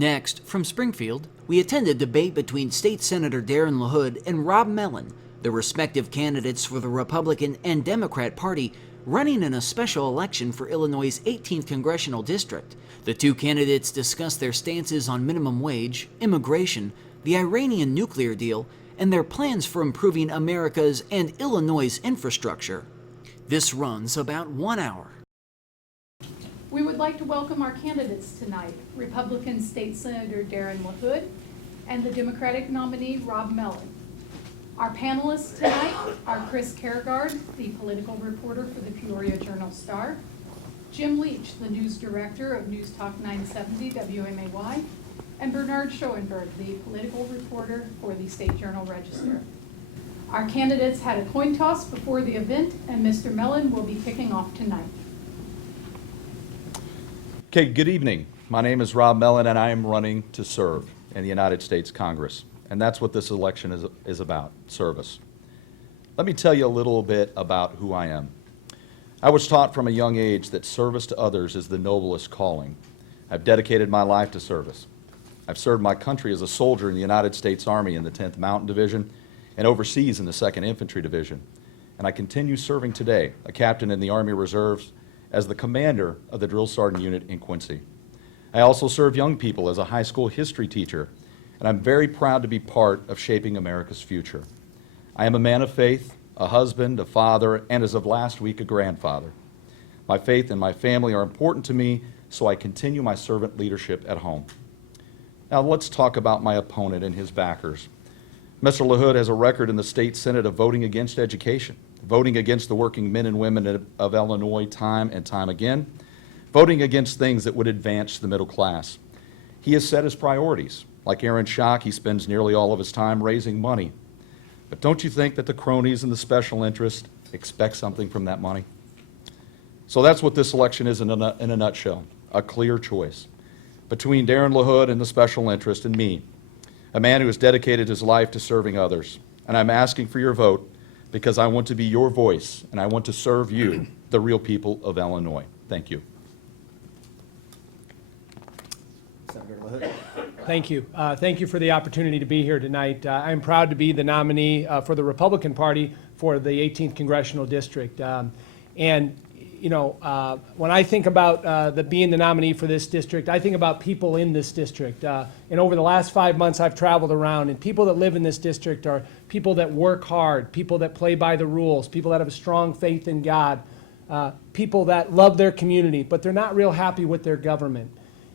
Next, from Springfield, we attend a debate between State Senator Darin LaHood and Rob Mellon, the respective candidates for the Republican and Democrat Party, running in a special election for Illinois' 18th Congressional District. The two candidates discuss their stances on minimum wage, immigration, the Iranian nuclear deal, and their plans for improving America's and Illinois' infrastructure. This runs about 1 hour. We would like to welcome our candidates tonight, Republican State Senator Darin LaHood and the Democratic nominee Rob Mellon. Our panelists tonight are Chris Kergard, the political reporter for the Peoria Journal-Star, Jim Leach, the news director of News Talk 970 WMAY, and Bernard Schoenberg, the political reporter for the State Journal-Register. Our candidates had a coin toss before the event, and Mr. Mellon will be kicking off tonight. Okay, good evening. My name is Rob Mellon, and I am running to serve in the United States Congress. And that's what this election is about, service. Let me tell you a little bit about who I am. I was taught from a young age that service to others is the noblest calling. I've dedicated my life to service. I've served my country as a soldier in the United States Army in the 10th Mountain Division and overseas in the 2nd Infantry Division. And I continue serving today, a captain in the Army Reserves, as the commander of the Drill Sergeant Unit in Quincy. I also serve young people as a high school history teacher, and I'm very proud to be part of shaping America's future. I am a man of faith, a husband, a father, and as of last week, a grandfather. My faith and my family are important to me, so I continue my servant leadership at home. Now let's talk about my opponent and his backers. Mr. LaHood has a record in the state Senate of voting against education, voting against the working men and women of Illinois time and time again, voting against things that would advance the middle class. He has set his priorities. Like Aaron Schock, he spends nearly all of his time raising money. But don't you think that the cronies and the special interest expect something from that money? So that's what this election is in a nutshell, a clear choice between Darin LaHood and the special interest and me, a man who has dedicated his life to serving others. And I'm asking for your vote because I want to be your voice and I want to serve you, the real people of Illinois. Thank you. Senator LaHood. Thank you. Thank you for the opportunity to be here tonight. I'm proud to be the nominee for the Republican Party for the 18th Congressional District. When I think about being the nominee for this district, I think about people in this district. And over the last 5 months, I've traveled around, and people that live in this district are people that work hard, people that play by the rules, people that have a strong faith in God, people that love their community, but they're not real happy with their government.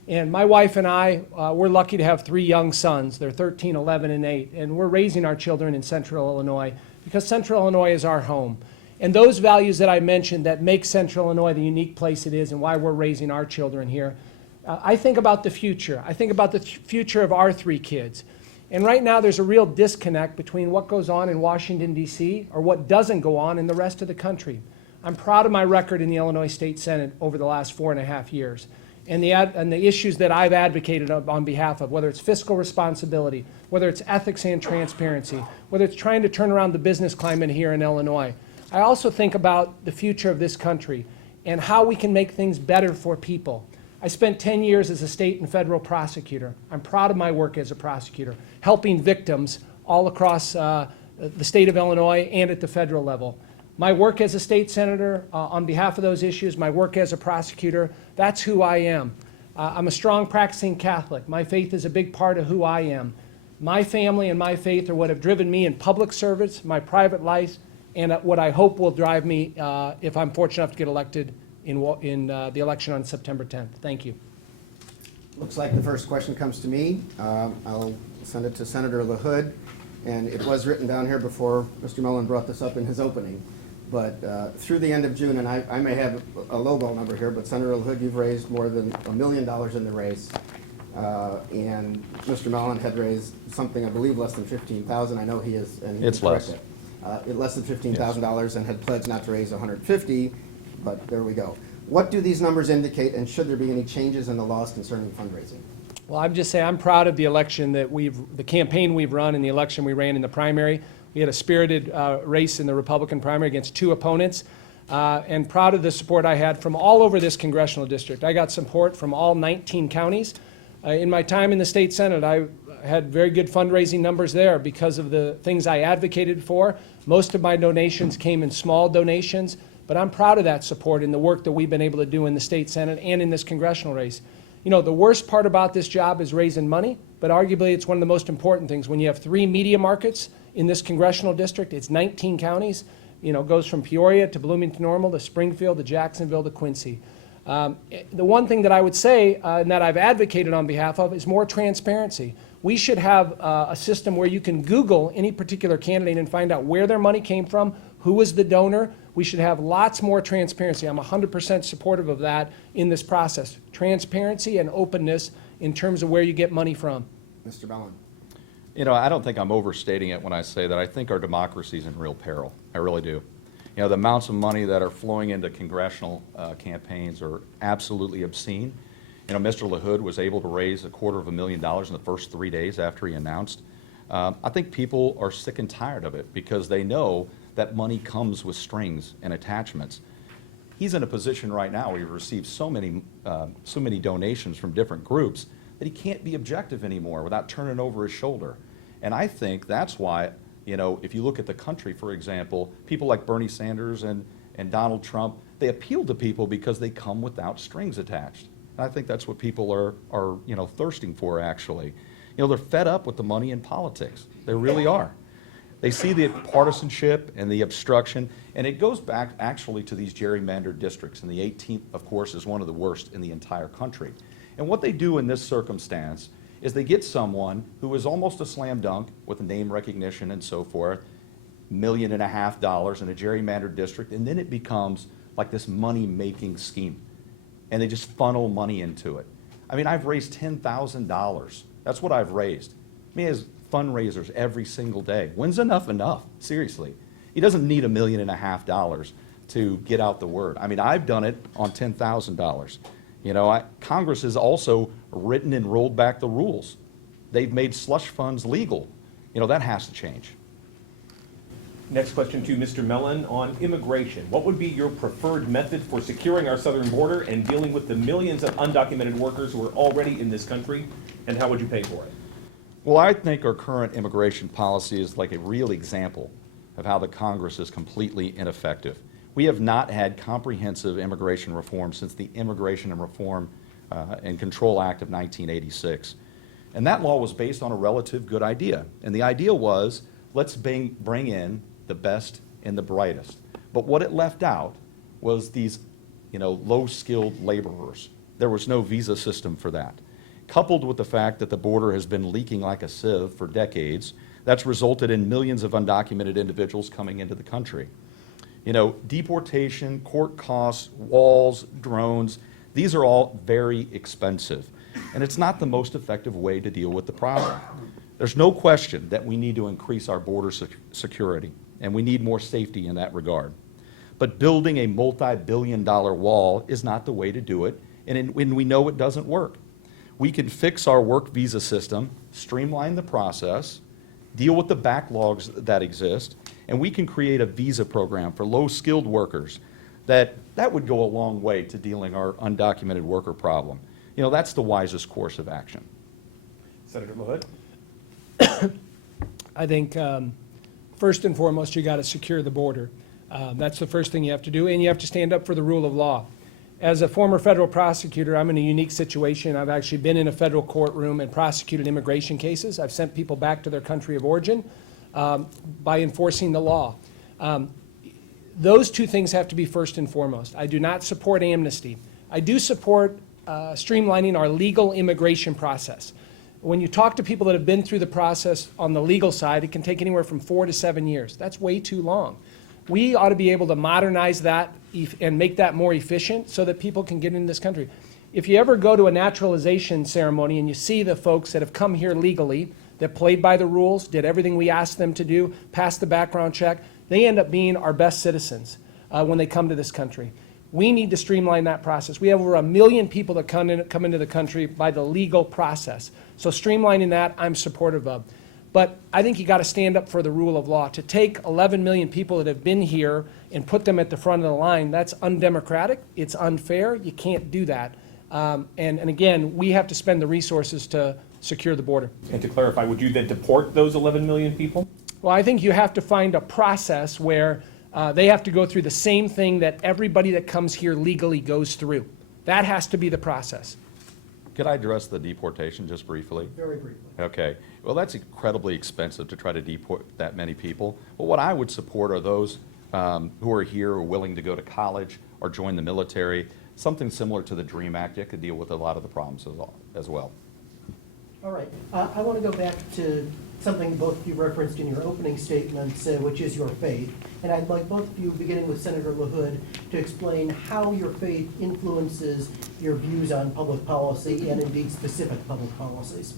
And my wife and I, we're lucky to have 3 young sons. They're 13, 11, and 8. And we're raising our children in Central Illinois because Central Illinois is our home. And those values that I mentioned that make Central Illinois the unique place it is and why we're raising our children here, I think about the future. I think about the future of our 3 kids. And right now there's a real disconnect between what goes on in Washington, D.C. or what doesn't go on in the rest of the country. I'm proud of my record in the Illinois State Senate over the last 4.5 years. And the issues that I've advocated on behalf of, whether it's fiscal responsibility, whether it's ethics and transparency, whether it's trying to turn around the business climate here in Illinois. I also think about the future of this country and how we can make things better for people. I spent 10 years as a state and federal prosecutor. I'm proud of my work as a prosecutor, helping victims all across the state of Illinois and at the federal level. My work as a state senator on behalf of those issues, my work as a prosecutor, that's who I am. I'm a strong practicing Catholic. My faith is a big part of who I am. My family and my faith are what have driven me in public service, my private life, and what I hope will drive me if I'm fortunate enough to get elected in the election on September 10th. Thank you. Looks like the first question comes to me. I'll send it to Senator LaHood, and it was written down here before Mr. Mellon brought this up in his opening. But through the end of June, and I may have a lowball number here, but Senator LaHood, you've raised more than $1 million in the race. And Mr. Mellon had raised something, I believe, less than $15,000. I know he is. And it's less. Less than $15,000 and had pledged not to raise $150,000, but there we go. What do these numbers indicate, and should there be any changes in the laws concerning fundraising? Well, I'm just saying I'm proud of the election that the campaign we've run and the election we ran in the primary. We had a spirited race in the Republican primary against 2 opponents, and proud of the support I had from all over this congressional district. I got support from all 19 counties. In my time in the state Senate, I had very good fundraising numbers there because of the things I advocated for. Most of my donations came in small donations, but I'm proud of that support and the work that we've been able to do in the state Senate and in this congressional race. You know, the worst part about this job is raising money, but arguably it's one of the most important things. When you have 3 media markets in this congressional district, it's 19 counties, you know, goes from Peoria to Bloomington-Normal to Springfield to Jacksonville to Quincy. The one thing that I would say, and that I've advocated on behalf of, is more transparency. We should have a system where you can Google any particular candidate and find out where their money came from, who was the donor. We should have lots more transparency. I'm 100% supportive of that in this process. Transparency and openness in terms of where you get money from. Mr. Mellon. You know, I don't think I'm overstating it when I say that I think our democracy is in real peril. I really do. You know, the amounts of money that are flowing into congressional campaigns are absolutely obscene. You know, Mr. LaHood was able to raise $250,000 in the first 3 days after he announced. I think people are sick and tired of it because they know that money comes with strings and attachments. He's in a position right now where he receives so many donations from different groups that he can't be objective anymore without turning over his shoulder. And I think that's why, you know, if you look at the country, for example, people like Bernie Sanders and Donald Trump, they appeal to people because they come without strings attached. And I think that's what people are you know, thirsting for, actually. You know, they're fed up with the money in politics. They really are. They see the partisanship and the obstruction, and it goes back actually to these gerrymandered districts, and the 18th, of course, is one of the worst in the entire country. And what they do in this circumstance is they get someone who is almost a slam dunk with name recognition and so forth, $1.5 million in a gerrymandered district, and then it becomes like this money-making scheme, and they just funnel money into it. I mean, I've raised $10,000. That's what I've raised. I mean, as fundraisers every single day. When's enough enough? Seriously. He doesn't need $1.5 million to get out the word. I mean, I've done it on $10,000. You know, Congress has also written and rolled back the rules. They've made slush funds legal. You know, that has to change. Next question to Mr. Mellon on immigration. What would be your preferred method for securing our southern border and dealing with the millions of undocumented workers who are already in this country, and how would you pay for it? Well, I think our current immigration policy is like a real example of how the Congress is completely ineffective. We have not had comprehensive immigration reform since the Immigration and Reform and Control Act of 1986. And that law was based on a relative good idea. And the idea was, let's bring in the best and the brightest. But what it left out was these, you know, low-skilled laborers. There was no visa system for that. Coupled with the fact that the border has been leaking like a sieve for decades, that's resulted in millions of undocumented individuals coming into the country. You know, deportation, court costs, walls, drones, these are all very expensive. And it's not the most effective way to deal with the problem. There's no question that we need to increase our border security, and we need more safety in that regard. But building a multi-billion-dollar wall is not the way to do it, and we know it doesn't work. We can fix our work visa system, streamline the process, deal with the backlogs that exist, and we can create a visa program for low-skilled workers that would go a long way to dealing our undocumented worker problem. You know, that's the wisest course of action. Senator LaHood? I think first and foremost, you got to secure the border. That's the first thing you have to do, and you have to stand up for the rule of law. As a former federal prosecutor, I'm in a unique situation. I've actually been in a federal courtroom and prosecuted immigration cases. I've sent people back to their country of origin by enforcing the law. Those two things have to be first and foremost. I do not support amnesty. I do support streamlining our legal immigration process. When you talk to people that have been through the process on the legal side, it can take anywhere from 4 to 7 years. That's way too long. We ought to be able to modernize that and make that more efficient so that people can get into this country. If you ever go to a naturalization ceremony and you see the folks that have come here legally, that played by the rules, did everything we asked them to do, passed the background check, they end up being our best citizens when they come to this country. We need to streamline that process. We have over 1 million people that come into the country by the legal process. So streamlining that, I'm supportive of. But I think you got to stand up for the rule of law. To take 11 million people that have been here and put them at the front of the line, that's undemocratic. It's unfair. You can't do that. And again, we have to spend the resources to secure the border. And to clarify, would you then deport those 11 million people? Well, I think you have to find a process where they have to go through the same thing that everybody that comes here legally goes through. That has to be the process. Could I address the deportation just briefly? Very briefly. Okay. Well, that's incredibly expensive to try to deport that many people. But what I would support are those who are here, who are willing to go to college or join the military, something similar to the DREAM Act that could deal with a lot of the problems as well. All right. I want to go back to something both of you referenced in your opening statements, which is your faith. And I'd like both of you, beginning with Senator LaHood, to explain how your faith influences your views on public policy and indeed specific public policies.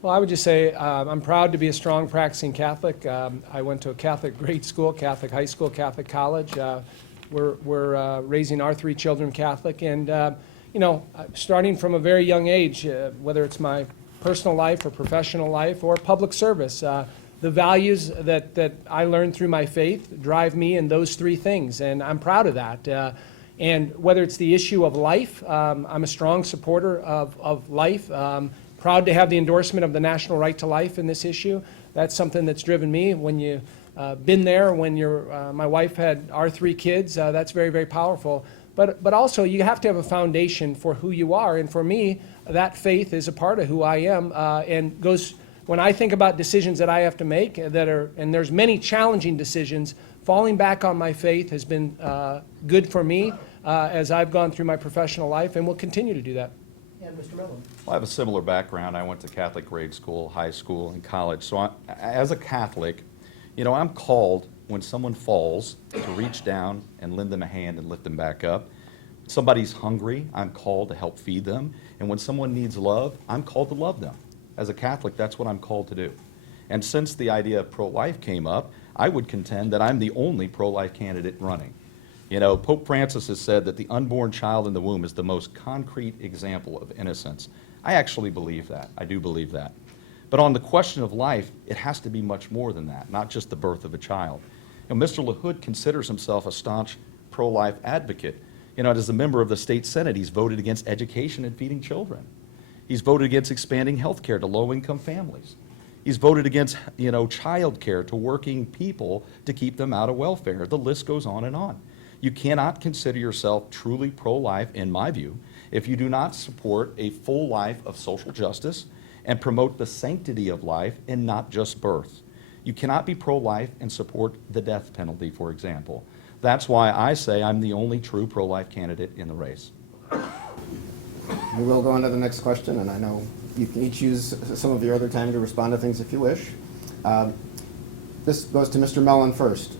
Well, I would just say I'm proud to be a strong practicing Catholic. I went to a Catholic grade school, Catholic high school, Catholic college. We're raising our 3 children Catholic. And, you know, starting from a very young age, whether it's my personal life or professional life or public service, the values that I learned through my faith drive me in those 3 things. And I'm proud of that. And whether it's the issue of life, I'm a strong supporter of life. Proud to have the endorsement of the national right to life in this issue. That's something that's driven me. When you've been there, when my wife had our 3 kids, that's very, very powerful. But also, you have to have a foundation for who you are. And for me, that faith is a part of who I am, and goes, when I think about decisions that I have to make and there's many challenging decisions, falling back on my faith has been good for me as I've gone through my professional life, and will continue to do that. And Mr. Mellon. Well, I have a similar background. I went to Catholic grade school, high school, and college. So as a Catholic, you know, I'm called when someone falls to reach down and lend them a hand and lift them back up. Somebody's hungry, I'm called to help feed them. And when someone needs love, I'm called to love them. As a Catholic, that's what I'm called to do. And since the idea of pro-life came up, I would contend that I'm the only pro-life candidate running. You know, Pope Francis has said that the unborn child in the womb is the most concrete example of innocence. I actually believe that. I do believe that. But on the question of life, it has to be much more than that, not just the birth of a child. And Mr. LaHood considers himself a staunch pro-life advocate. You know, as a member of the state Senate, he's voted against education and feeding children. He's voted against expanding health care to low-income families. He's voted against, you know, child care to working people to keep them out of welfare. The list goes on and on. You cannot consider yourself truly pro-life, in my view, if you do not support a full life of social justice and promote the sanctity of life and not just birth. You cannot be pro-life and support the death penalty, for example. That's why I say I'm the only true pro-life candidate in the race. We will go on to the next question, and I know you can each use some of your other time to respond to things if you wish. This goes to Mr. Mellon first.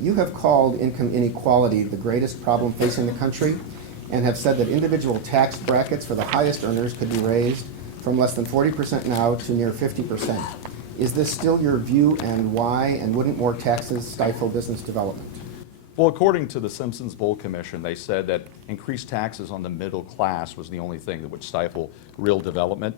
You have called income inequality the greatest problem facing the country and have said that individual tax brackets for the highest earners could be raised from less than 40% now to near 50%. Is this still your view, and why, and wouldn't more taxes stifle business development? Well, according to the Simpsons-Bowles Commission, they said that increased taxes on the middle class was the only thing that would stifle real development.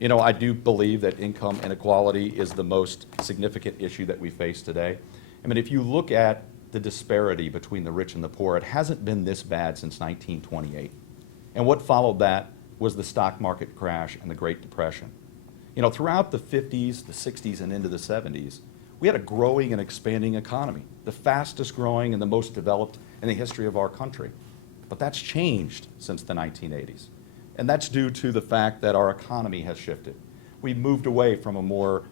You know, I do believe that income inequality is the most significant issue that we face today. I mean, if you look at the disparity between the rich and the poor, it hasn't been this bad since 1928. And what followed that was the stock market crash and the Great Depression. You know, throughout the 50s, the 60s, and into the 70s, we had a growing and expanding economy, the fastest growing and the most developed in the history of our country. But that's changed since the 1980s. And that's due to the fact that our economy has shifted. We've moved away from a more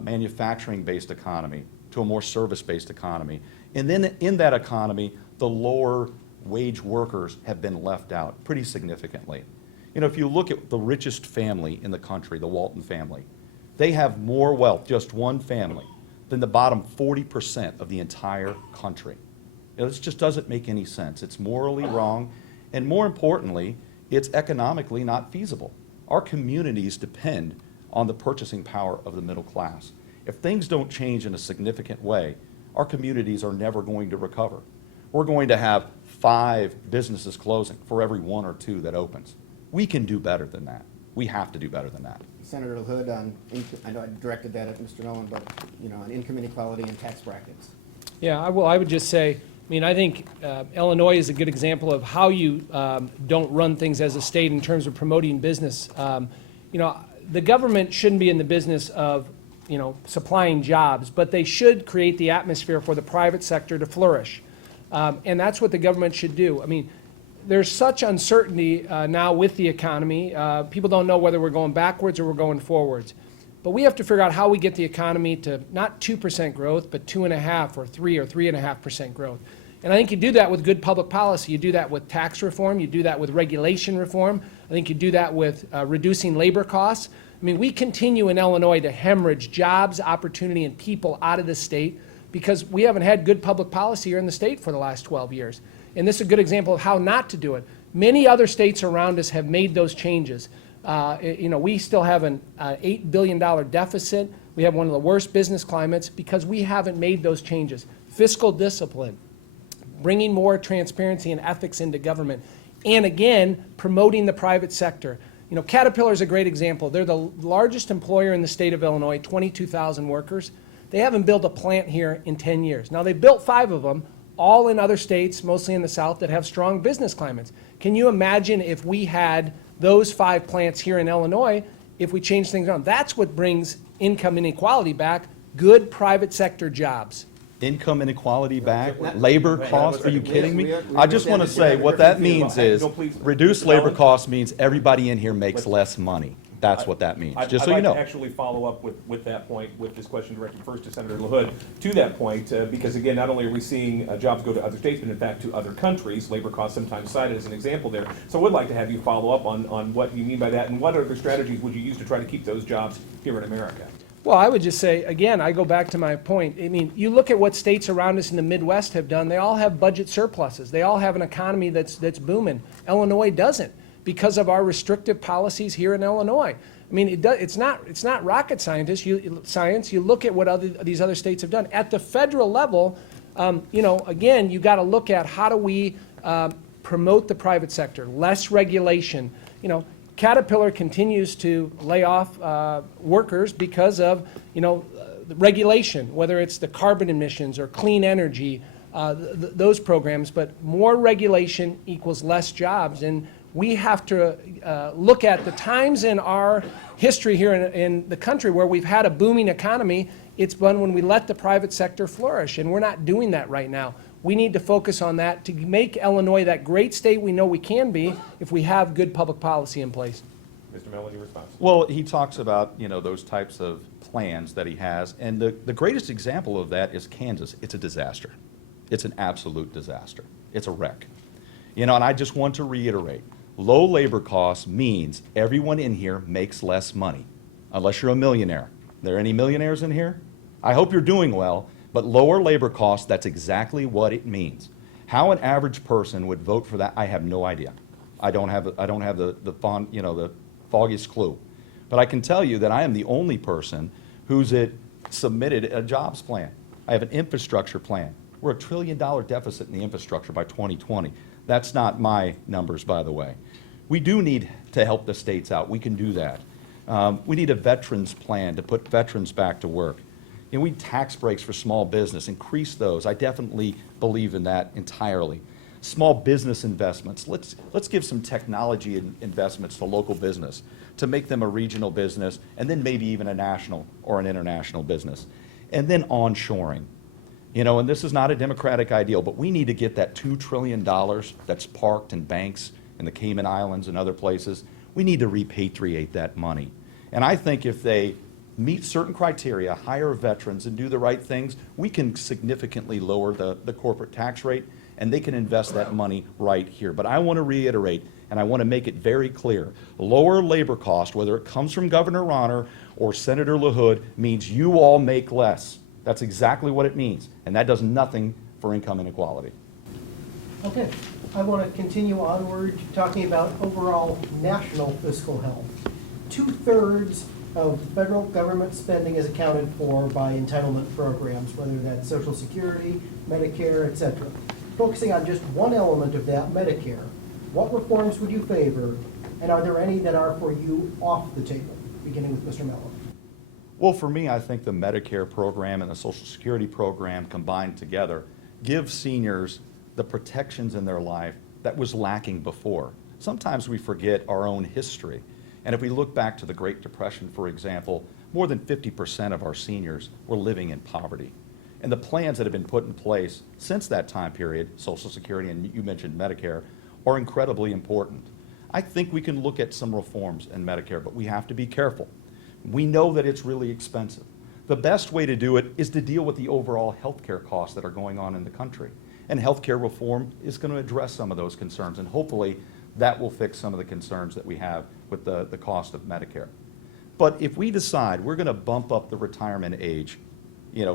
manufacturing-based economy to a more service-based economy. And then in that economy, the lower wage workers have been left out pretty significantly. You know, if you look at the richest family in the country, the Walton family, they have more wealth, just one family, than the bottom 40% of the entire country. You know, this just doesn't make any sense. It's morally wrong, and more importantly, it's economically not feasible. Our communities depend on the purchasing power of the middle class. If things don't change in a significant way, our communities are never going to recover. We're going to have 5 businesses closing for every 1 or 2 that opens. We can do better than that. We have to do better than that. Senator LaHood, I know I directed that at Mr. Mellon, but you know, on income inequality and tax brackets. Yeah, I would just say, mean, I think Illinois is a good example of how you don't run things as a state in terms of promoting business. You know, the government shouldn't be in the business of, you know, supplying jobs, but they should create the atmosphere for the private sector to flourish. And that's what the government should do. I mean, there's such uncertainty now with the economy. People don't know whether we're going backwards or we're going forwards. But we have to figure out how we get the economy to not 2% growth, but 2.5% or 3 or 3.5% growth. And I think you do that with good public policy. You do that with tax reform. You do that with regulation reform. I think you do that with reducing labor costs. I mean, we continue in Illinois to hemorrhage jobs, opportunity, and people out of the state because we haven't had good public policy here in the state for the last 12 years. And this is a good example of how not to do it. Many other states around us have made those changes. You know, we still have an $8 billion deficit. We have one of the worst business climates because we haven't made those changes. Fiscal discipline, bringing more transparency and ethics into government, and again, promoting the private sector. You know, Caterpillar is a great example. They're the largest employer in the state of Illinois, 22,000 workers. They haven't built a plant here in 10 years. Now, they built 5 of them, all in other states, mostly in the South, that have strong business climates. Can you imagine if we had those 5 plants here in Illinois, if we change things around? That's what brings income inequality back, good private sector jobs. Income inequality back, labor costs, are you kidding me? We I just want to say, what that means is, No, please. reduced Mr. labor Mellon? costs means everybody in here makes less money. That's what that means, just so you I'd know. like to actually follow up with that point, with this question directed first to Senator LaHood. To that point, because again, not only are we seeing jobs go to other states, but in fact to other countries, labor costs sometimes cited as an example there. So I would like to have you follow up on what you mean by that, and what other strategies would you use to try to keep those jobs here in America? Well, I would just say, again, I go back to my point. I mean, you look at what states around us in the Midwest have done. They all have budget surpluses. They all have an economy that's booming. Illinois doesn't because of our restrictive policies here in Illinois. I mean, it's not rocket science. You look at what these other states have done. At the federal level, you know, again, you got to look at how do we promote the private sector, less regulation. You know, Caterpillar continues to lay off workers because of, you know, the regulation, whether it's the carbon emissions or clean energy, those programs. But more regulation equals less jobs, and we have to look at the times in our history here in the country where we've had a booming economy. It's been when we let the private sector flourish, and we're not doing that right now. We need to focus on that to make Illinois that great state we know we can be if we have good public policy in place. Mr. Mellon, your response. Well, he talks about, you know, those types of plans that he has, and the greatest example of that is Kansas. It's a disaster. It's an absolute disaster. It's a wreck. You know, and I just want to reiterate, low labor costs means everyone in here makes less money, unless you're a millionaire. Are there any millionaires in here? I hope you're doing well, but lower labor costs, that's exactly what it means. How an average person would vote for that, I have no idea. I don't have the foggiest clue. But I can tell you that I am the only person who's submitted a jobs plan. I have an infrastructure plan. We're $1 trillion deficit in the infrastructure by 2020. That's not my numbers, by the way. We do need to help the states out. We can do that. We need a veterans plan to put veterans back to work. You know, we need tax breaks for small business, increase those. I definitely believe in that entirely. Small business investments. Let's give some technology investments to local business to make them a regional business, and then maybe even a national or an international business. And then onshoring. You know, and this is not a Democratic ideal, but we need to get that $2 trillion that's parked in banks in the Cayman Islands and other places. We need to repatriate that money. And I think if they meet certain criteria, hire veterans, and do the right things, we can significantly lower the corporate tax rate, and they can invest that money right here. But I want to reiterate, and I want to make it very clear, lower labor cost, whether it comes from Governor Rauner or Senator LaHood, means you all make less. That's exactly what it means, and that does nothing for income inequality. Okay, I want to continue onward talking about overall national fiscal health. 2/3 of federal government spending is accounted for by entitlement programs, whether that's Social Security, Medicare, etc. Focusing on just one element of that, Medicare, what reforms would you favor, and are there any that are for you off the table, beginning with Mr. Mellon? Well, for me, I think the Medicare program and the Social Security program combined together give seniors the protections in their life that was lacking before. Sometimes we forget our own history. And if we look back to the Great Depression, for example, more than 50% of our seniors were living in poverty. And the plans that have been put in place since that time period, Social Security and you mentioned Medicare, are incredibly important. I think we can look at some reforms in Medicare, but we have to be careful. We know that it's really expensive. The best way to do it is to deal with the overall healthcare costs that are going on in the country. And healthcare reform is going to address some of those concerns, and hopefully that will fix some of the concerns that we have with the cost of Medicare. But if we decide we're going to bump up the retirement age,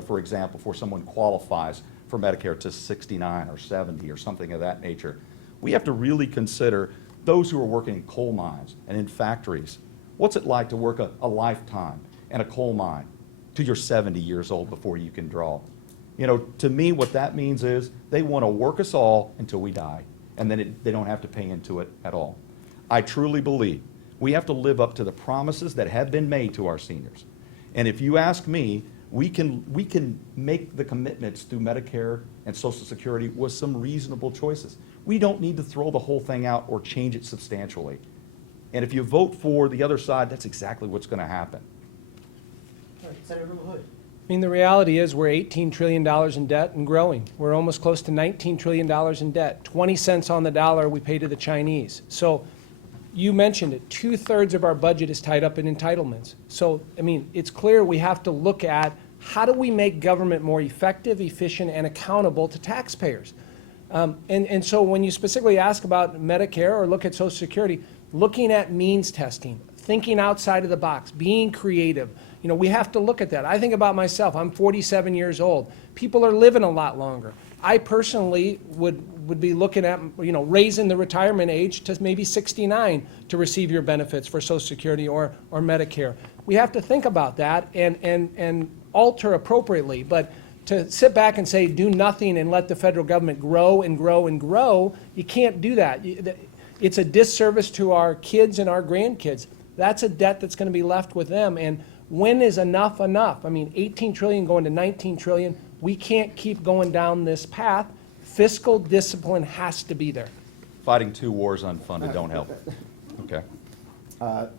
for example, for someone qualifies for Medicare to 69 or 70 or something of that nature, we have to really consider those who are working in coal mines and in factories. What's it like to work a lifetime in a coal mine till you're 70 years old before you can draw? To me, what that means is they want to work us all until we die, and then they don't have to pay into it at all. I truly believe we have to live up to the promises that have been made to our seniors. And if you ask me, we can make the commitments through Medicare and Social Security with some reasonable choices. We don't need to throw the whole thing out or change it substantially. And if you vote for the other side, that's exactly what's going to happen. All right, Senator LaHood. I mean, the reality is we're $18 trillion in debt and growing. We're almost close to $19 trillion in debt. 20 cents on the dollar we pay to the Chinese. So you mentioned it, 2/3 of our budget is tied up in entitlements. So, I mean, it's clear we have to look at how do we make government more effective, efficient, and accountable to taxpayers. And so when you specifically ask about Medicare or look at Social Security, looking at means testing, thinking outside of the box, being creative, we have to look at that. I think about myself. I'm 47 years old. People are living a lot longer. I personally would be looking at, raising the retirement age to maybe 69 to receive your benefits for Social Security or Medicare. We have to think about that and alter appropriately. But to sit back and say do nothing and let the federal government grow and grow and grow, you can't do that. It's a disservice to our kids and our grandkids. That's a debt that's going to be left with them. And when is enough enough? I mean, 18 trillion going to 19 trillion. We can't keep going down this path. Fiscal discipline has to be there. Fighting two wars unfunded don't help. Okay.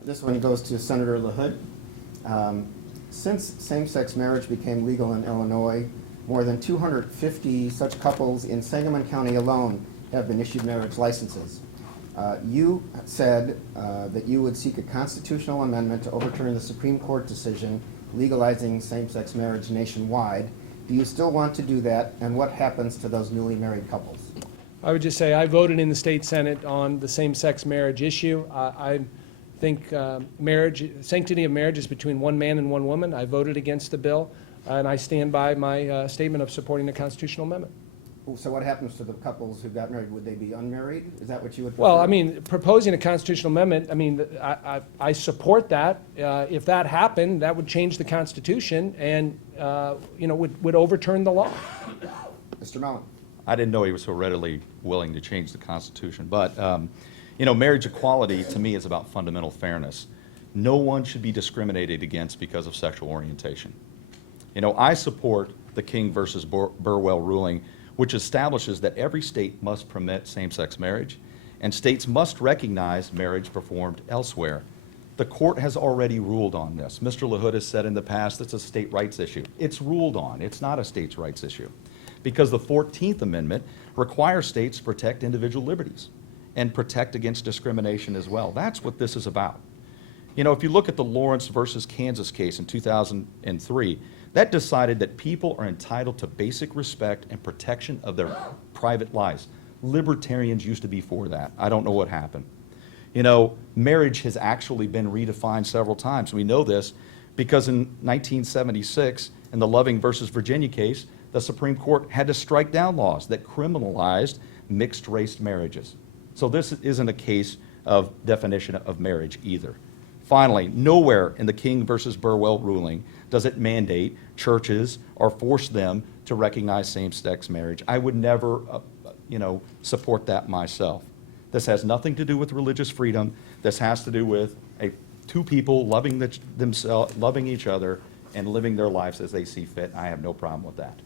This one goes to Senator LaHood. Since same-sex marriage became legal in Illinois, more than 250 such couples in Sangamon County alone have been issued marriage licenses. You said that you would seek a constitutional amendment to overturn the Supreme Court decision legalizing same-sex marriage nationwide. Do you still want to do that, and what happens to those newly married couples? I would just say I voted in the state Senate on the same-sex marriage issue. I think sanctity of marriage is between one man and one woman. I voted against the bill, and I stand by my statement of supporting the constitutional amendment. So what happens to the couples who got married? Would they be unmarried? Is that what you would prefer? Well, I mean, proposing a constitutional amendment, I mean, I support that. If that happened, that would change the Constitution and, would overturn the law. Mr. Mellon. I didn't know he was so readily willing to change the Constitution. But, marriage equality to me is about fundamental fairness. No one should be discriminated against because of sexual orientation. I support the King versus Burwell ruling, which establishes that every state must permit same-sex marriage, and states must recognize marriage performed elsewhere. The court has already ruled on this. Mr. LaHood has said in the past it's a state rights issue. It's ruled on. It's not a states' rights issue, because the 14th Amendment requires states to protect individual liberties and protect against discrimination as well. That's what this is about. If you look at the Lawrence versus Kansas case in 2003, that decided that people are entitled to basic respect and protection of their private lives. Libertarians used to be for that. I don't know what happened. Marriage has actually been redefined several times. We know this because in 1976, in the Loving versus Virginia case, the Supreme Court had to strike down laws that criminalized mixed-race marriages. So this isn't a case of definition of marriage either. Finally, nowhere in the King versus Burwell ruling does it mandate churches or force them to recognize same-sex marriage. I would never, support that myself. This has nothing to do with religious freedom. This has to do with two people loving themselves, loving each other, and living their lives as they see fit. I have no problem with that.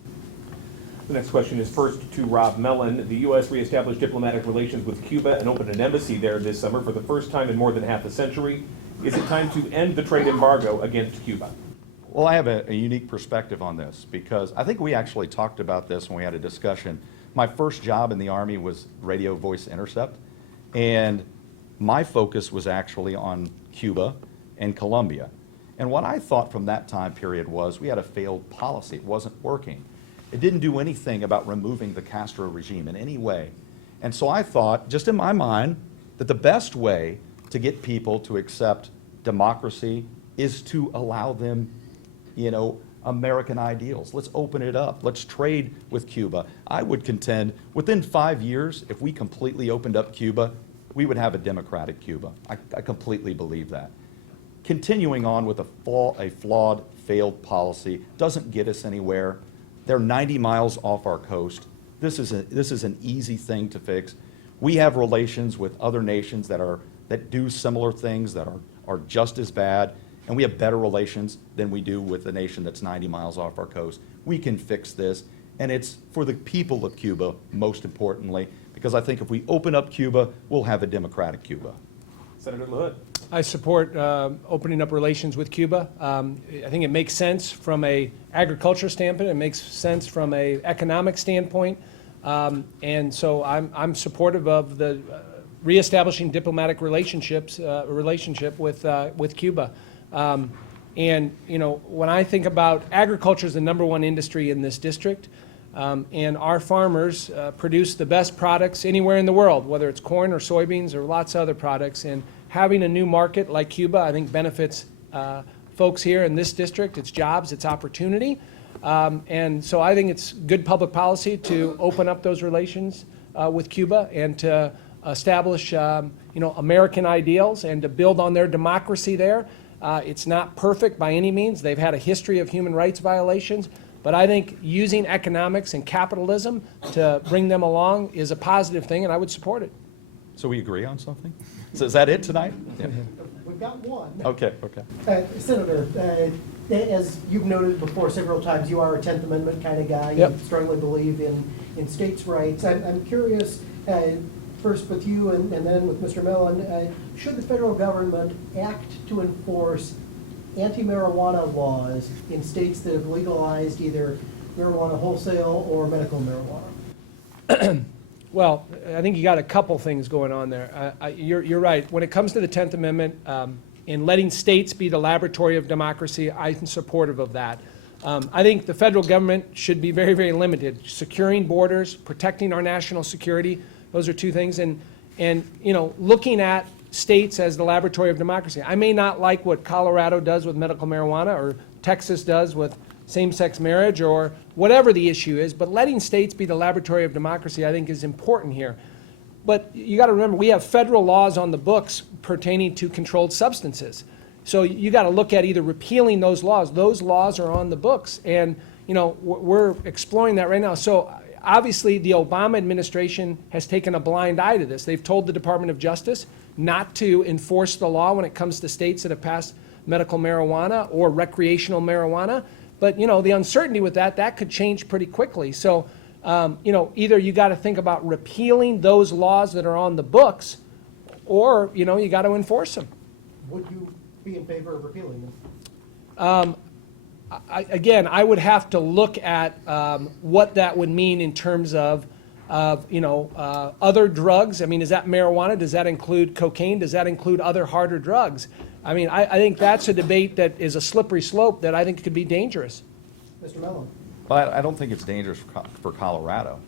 The next question is first to Rob Mellon. The U.S. reestablished diplomatic relations with Cuba and opened an embassy there this summer for the first time in more than half a century. Is it time to end the trade embargo against Cuba? Well, I have a unique perspective on this because I think we actually talked about this when we had a discussion. My first job in the Army was radio voice intercept, and my focus was actually on Cuba and Colombia. And what I thought from that time period was we had a failed policy. It wasn't working. It didn't do anything about removing the Castro regime in any way. And so I thought, just in my mind, that the best way to get people to accept democracy is to allow them, American ideals. Let's open it up. Let's trade with Cuba. I would contend within 5 years, if we completely opened up Cuba, we would have a democratic Cuba. I completely believe that. Continuing on with a flawed, failed policy doesn't get us anywhere. They're 90 miles off our coast. This is an easy thing to fix. We have relations with other nations that do similar things that are just as bad, and we have better relations than we do with a nation that's 90 miles off our coast. We can fix this, and it's for the people of Cuba, most importantly, because I think if we open up Cuba, we'll have a democratic Cuba. Senator LaHood. I support opening up relations with Cuba. I think it makes sense from an agriculture standpoint. It makes sense from an economic standpoint. And so I'm supportive of the reestablishing diplomatic relationship with Cuba. And when I think about agriculture is the #1 industry in this district, and our farmers produce the best products anywhere in the world, whether it's corn or soybeans or lots of other products. And having a new market like Cuba, I think, benefits folks here in this district. It's jobs, it's opportunity. And so I think it's good public policy to open up those relations with Cuba and to establish American ideals and to build on their democracy there. It's not perfect by any means. They've had a history of human rights violations. But I think using economics and capitalism to bring them along is a positive thing, and I would support it. So we agree on something? So is that it tonight? Yeah. We've got one. Okay. Senator, as you've noted before several times, you are a 10th Amendment kind of guy. Yep. You strongly believe in states' rights. I'm curious, first with you and then with Mr. Mellon, should the federal government act to enforce anti-marijuana laws in states that have legalized either marijuana wholesale or medical marijuana? Well, I think you got a couple things going on there. You're right. When it comes to the 10th Amendment, in letting states be the laboratory of democracy, I'm supportive of that. I think the federal government should be very, very limited. Securing borders, protecting our national security, those are two things. And looking at states as the laboratory of democracy. I may not like what Colorado does with medical marijuana or Texas does with same-sex marriage or whatever the issue is, but letting states be the laboratory of democracy I think is important here. But you got to remember, we have federal laws on the books pertaining to controlled substances. So you got to look at either repealing those laws. Those laws are on the books, and we're exploring that right now. So obviously the Obama administration has taken a blind eye to this. They've told the Department of Justice not to enforce the law when it comes to states that have passed medical marijuana or recreational marijuana. But the uncertainty with that could change pretty quickly. So either you got to think about repealing those laws that are on the books, or you got to enforce them. Would you be in favor of repealing them? I would have to look at what that would mean in terms of other drugs. I mean, is that marijuana? Does that include cocaine? Does that include other harder drugs? I mean, I think that's a debate that is a slippery slope that I think could be dangerous. Mr. Mellon? Well, I don't think it's dangerous for Colorado.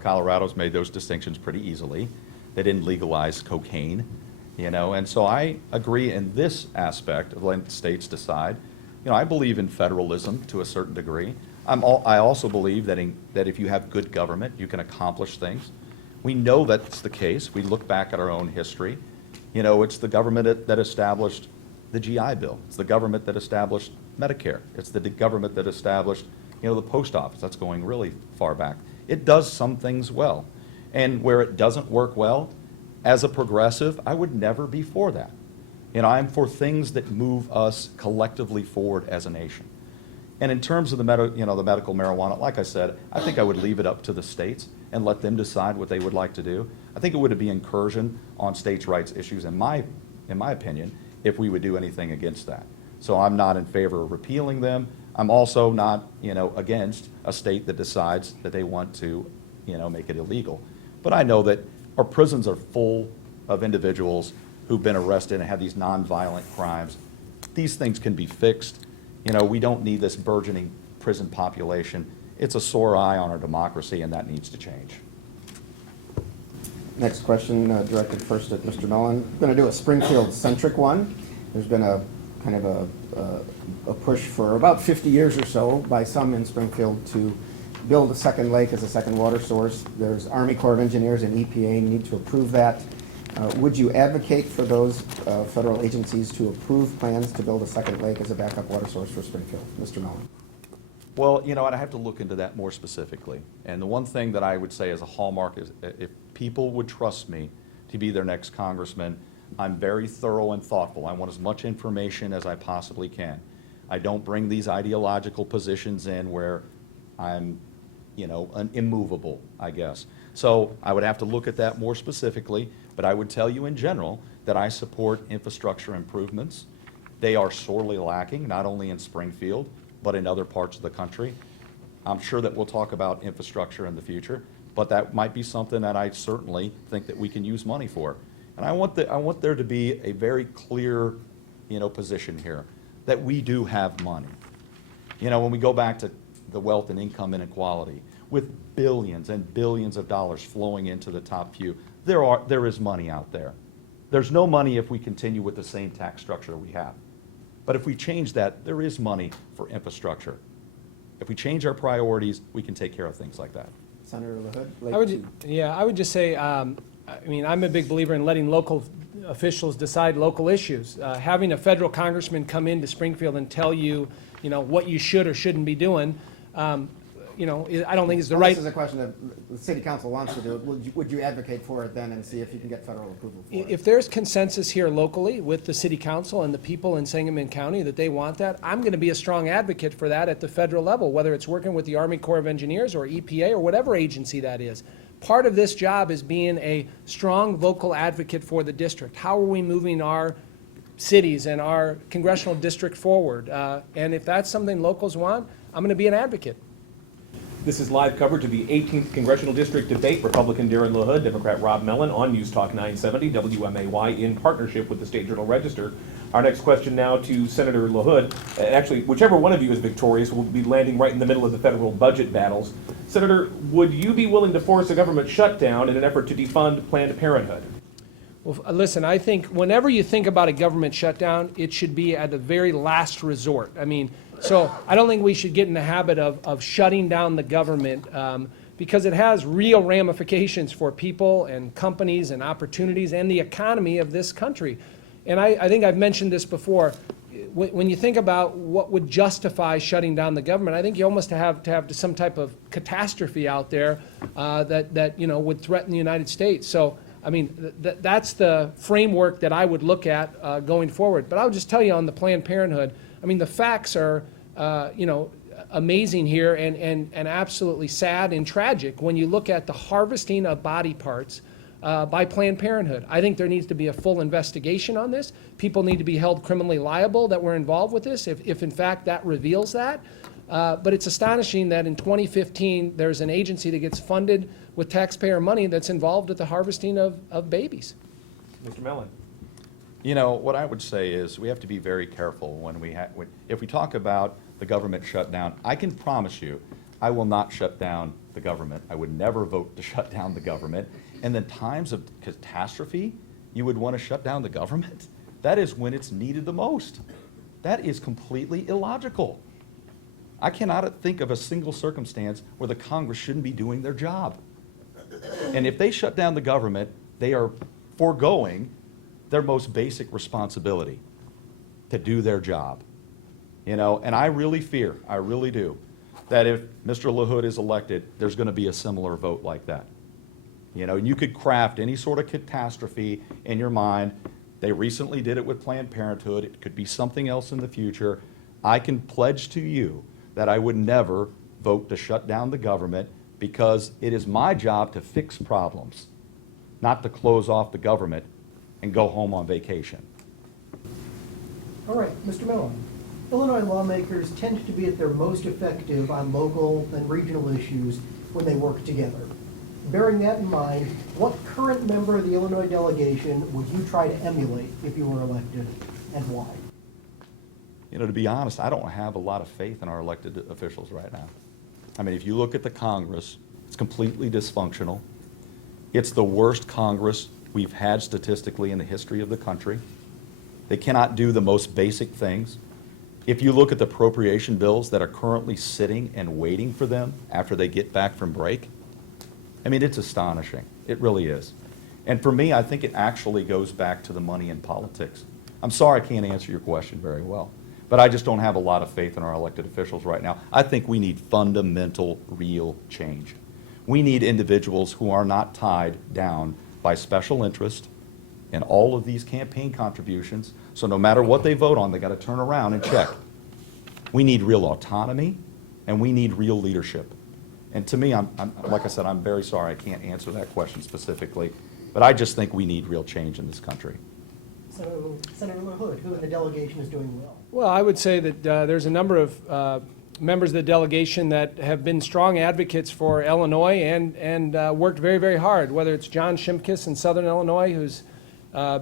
Colorado's made those distinctions pretty easily. They didn't legalize cocaine, and so I agree in this aspect of letting states decide. I believe in federalism to a certain degree. I also believe that if you have good government, you can accomplish things. We know that's the case. We look back at our own history. It's the government that established the GI Bill. It's the government that established Medicare. It's the government that established, the post office. That's going really far back. It does some things well. And where it doesn't work well, as a progressive, I would never be for that. I'm for things that move us collectively forward as a nation. And in terms of the the medical marijuana, like I said, I think I would leave it up to the states and let them decide what they would like to do. I think it would be incursion on states' rights issues, in my opinion, if we would do anything against that. So I'm not in favor of repealing them. I'm also not, against a state that decides that they want to, make it illegal. But I know that our prisons are full of individuals who've been arrested and have these nonviolent crimes. These things can be fixed. We don't need this burgeoning prison population. It's a sore eye on our democracy, and that needs to change. Next question directed first at Mr. Mellon. I'm going to do a Springfield-centric one. There's been a kind of a push for about 50 years or so by some in Springfield to build a second lake as a second water source. There's Army Corps of Engineers and EPA need to approve that. Would you advocate for those federal agencies to approve plans to build a second lake as a backup water source for Springfield? Mr. Mellon. Well, I'd have to look into that more specifically. And the one thing that I would say as a hallmark is if people would trust me to be their next congressman, I'm very thorough and thoughtful. I want as much information as I possibly can. I don't bring these ideological positions in where I'm, immovable, I guess. So I would have to look at that more specifically, but I would tell you in general that I support infrastructure improvements. They are sorely lacking, not only in Springfield, but in other parts of the country. I'm sure that we'll talk about infrastructure in the future, but that might be something that I certainly think that we can use money for. And I want there to be a very clear, position here that we do have money. When we go back to the wealth and income inequality, with billions and billions of dollars flowing into the top few, there is money out there. There's no money if we continue with the same tax structure we have. But if we change that, there is money for infrastructure. If we change our priorities, we can take care of things like that. Senator LaHood. I would just say, I'm a big believer in letting local officials decide local issues. Having a federal congressman come into Springfield and tell you, what you should or shouldn't be doing, I don't think is the right. This is a question that the city council wants to do. Would you advocate for it then and see if you can get federal approval for it? If there's consensus here locally with the city council and the people in Sangamon County that they want that, I'm going to be a strong advocate for that at the federal level, whether it's working with the Army Corps of Engineers or EPA or whatever agency that is. Part of this job is being a strong local advocate for the district. How are we moving our cities and our congressional district forward? And if that's something locals want, I'm going to be an advocate. This is live coverage of the 18th Congressional District Debate. Republican Darin LaHood, Democrat Rob Mellon on News Talk 970 WMAY in partnership with the State Journal-Register. Our next question now to Senator LaHood. Actually, whichever one of you is victorious will be landing right in the middle of the federal budget battles. Senator, would you be willing to force a government shutdown in an effort to defund Planned Parenthood? Well, listen, I think whenever you think about a government shutdown, it should be at the very last resort. So I don't think we should get in the habit of shutting down the government because it has real ramifications for people and companies and opportunities and the economy of this country. And I think I've mentioned this before. When you think about what would justify shutting down the government, I think you almost have to have some type of catastrophe out there that would threaten the United States. So that's the framework that I would look at going forward. But I'll just tell you on the Planned Parenthood, the facts are, amazing here and absolutely sad and tragic when you look at the harvesting of body parts by Planned Parenthood. I think there needs to be a full investigation on this. People need to be held criminally liable that were involved with this if in fact that reveals that. But it's astonishing that in 2015 there's an agency that gets funded with taxpayer money that's involved with the harvesting of babies. Mr. Mellon. What I would say is we have to be very careful if we talk about the government shutdown. I can promise you I will not shut down the government. I would never vote to shut down the government. And in times of catastrophe, you would want to shut down the government? That is when it's needed the most. That is completely illogical. I cannot think of a single circumstance where the Congress shouldn't be doing their job. And if they shut down the government, they are foregoing their most basic responsibility to do their job. And I really fear, I really do, that if Mr. LaHood is elected, there's going to be a similar vote like that. You could craft any sort of catastrophe in your mind. They recently did it with Planned Parenthood. It could be something else in the future. I can pledge to you that I would never vote to shut down the government, because it is my job to fix problems, not to close off the government and go home on vacation. All right, Mr. Mellon. Illinois lawmakers tend to be at their most effective on local and regional issues when they work together. Bearing that in mind, what current member of the Illinois delegation would you try to emulate if you were elected, and why? You know, to be honest, I don't have a lot of faith in our elected officials right now. I mean, if you look at the Congress, it's completely dysfunctional. It's the worst Congress we've had statistically in the history of the country. They cannot do the most basic things. If you look at the appropriation bills that are currently sitting and waiting for them after they get back from break, I mean, it's astonishing. It really is. And for me, I think it actually goes back to the money in politics. I'm sorry I can't answer your question very well, but I just don't have a lot of faith in our elected officials right now. I think we need fundamental, real change. We need individuals who are not tied down by special interest and all of these campaign contributions, so no matter what they vote on, they got to turn around and check. We need real autonomy, and we need real leadership. And to me, like I said, I'm very sorry I can't answer that question specifically, but I just think we need real change in this country. So, Senator LaHood, who in the delegation is doing well? Well, I would say that there's a number of members of the delegation that have been strong advocates for Illinois and worked very, very hard, whether it's John Shimkus in Southern Illinois, who's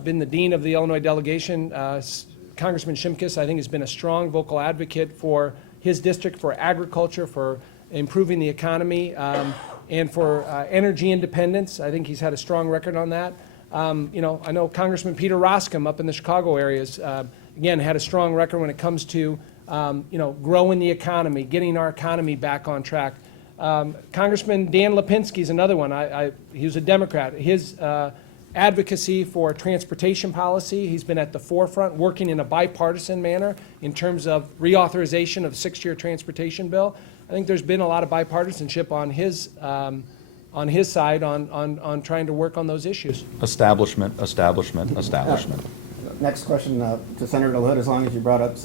been the dean of the Illinois delegation. Congressman Shimkus, I think, has been a strong vocal advocate for his district, for agriculture, for improving the economy, and for energy independence. I think he's had a strong record on that. You know, I know Congressman Peter Roscom up in the Chicago areas, again, had a strong record when it comes to, you know, growing the economy, getting our economy back on track. Congressman Dan Lipinski is another one. He was a Democrat. His advocacy for transportation policy, he's been at the forefront, working in a bipartisan manner in terms of reauthorization of the 6-year transportation bill. I think there's been a lot of bipartisanship on his side on trying to work on those issues. Establishment. Next question to Senator LaHood, as long as you brought up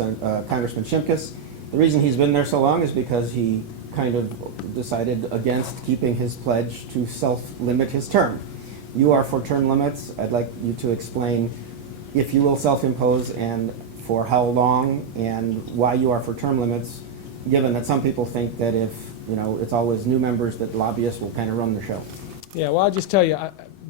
Congressman Shimkus. The reason he's been there so long is because he kind of decided against keeping his pledge to self-limit his term. You are for term limits. I'd like you to explain if you will self-impose and for how long and why you are for term limits, given that some people think that if, you know, it's always new members that lobbyists will kind of run the show. Yeah, well, I'll just tell you,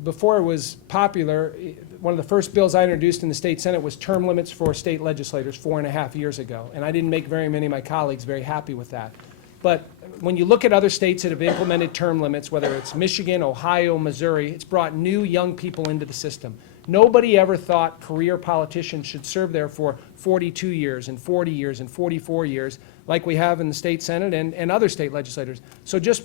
before it was popular, one of the first bills I introduced in the state Senate was term limits for state legislators 4.5 years ago, and I didn't make very many of my colleagues very happy with that. But when you look at other states that have implemented term limits, whether it's Michigan, Ohio, Missouri, it's brought new young people into the system. Nobody ever thought career politicians should serve there for 42 years and 40 years and 44 years like we have in the state Senate and other state legislators. So just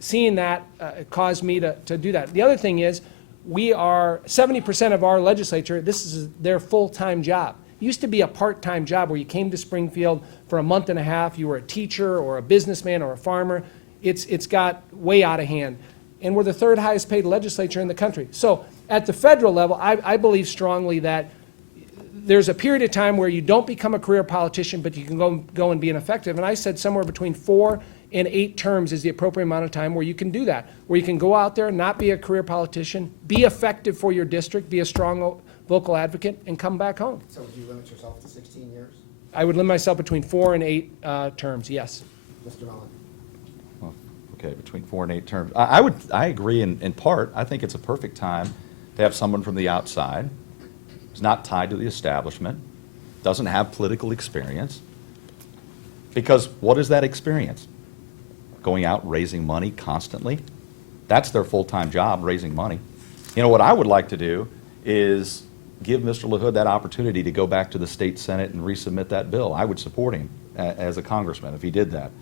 seeing that caused me to do that. The other thing is, we are 70% of our legislature, this is their full-time job. It used to be a part-time job where you came to Springfield for a month and a half, you were a teacher or a businessman or a farmer. It's got way out of hand. And we're the third highest paid legislature in the country. So at the federal level, I believe strongly that there's a period of time where you don't become a career politician, but you can go and be an effective. And I said somewhere between 4 and 8 terms is the appropriate amount of time where you can do that, where you can go out there, not be a career politician, be effective for your district, be a strong vocal advocate, and come back home. So would you limit yourself to 16 years? I would limit myself between 4 and 8 terms, yes. Mr. Mellon. Well, okay, between 4 and 8 terms. I agree in part. I think it's a perfect time to have someone from the outside who's not tied to the establishment, doesn't have political experience. Because what is that experience? Going out raising money constantly? That's their full-time job, raising money. You know, what I would like to do is give Mr. LaHood that opportunity to go back to the state Senate and resubmit that bill. I would support him as a congressman if he did that.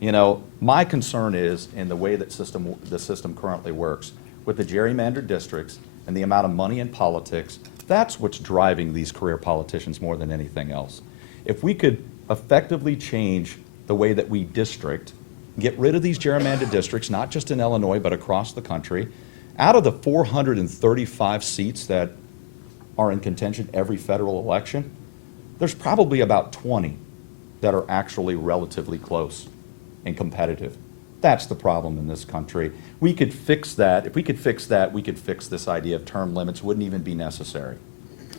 You know, my concern is in the way that the system currently works with the gerrymandered districts and the amount of money in politics. That's what's driving these career politicians more than anything else. If we could effectively change the way that we district, get rid of these gerrymandered districts, not just in Illinois, but across the country. Out of the 435 seats that are in contention every federal election, there's probably about 20 that are actually relatively close and competitive. That's the problem in this country. We could fix that. If we could fix that, we could fix this idea of term limits wouldn't even be necessary.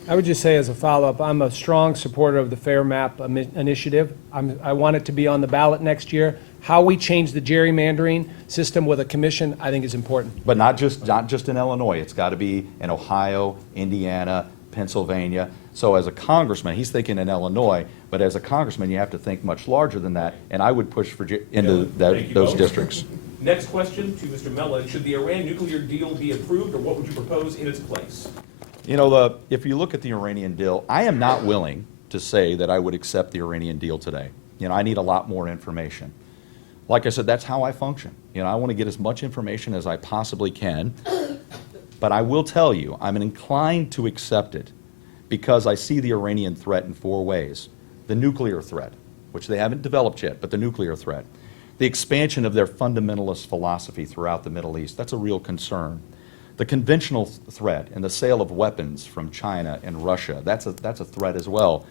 I would just say as a follow-up, I'm a strong supporter of the Fair Map initiative. I want it to be on the ballot next year. How we change the gerrymandering system with a commission, I think is important. But not just in Illinois. It's got to be in Ohio, Indiana, Pennsylvania. So as a congressman, he's thinking in Illinois, but as a congressman, you have to think much larger than that, and I would push for into Thank you those both. districts. Next question to Mr. Mellon. Should the Iran nuclear deal be approved, or what would you propose in its place? You know, if you look at the Iranian deal, I am not willing to say that I would accept the Iranian deal today. You know, I need a lot more information. Like I said, that's how I function. You know, I want to get as much information as I possibly can, but I will tell you, I'm inclined to accept it because I see the Iranian threat in 4 ways. The nuclear threat, which they haven't developed yet, but the nuclear threat. The expansion of their fundamentalist philosophy throughout the Middle East, that's a real concern. The conventional threat and the sale of weapons from China and Russia, that's a threat as well.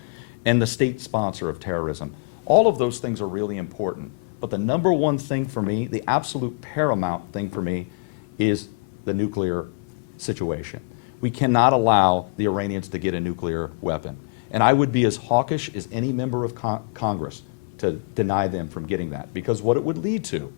And the state sponsor of terrorism. All of those things are really important. But the number one thing for me, the absolute paramount thing for me, is the nuclear situation. We cannot allow the Iranians to get a nuclear weapon. And I would be as hawkish as any member of Congress to deny them from getting that. Because what it would lead to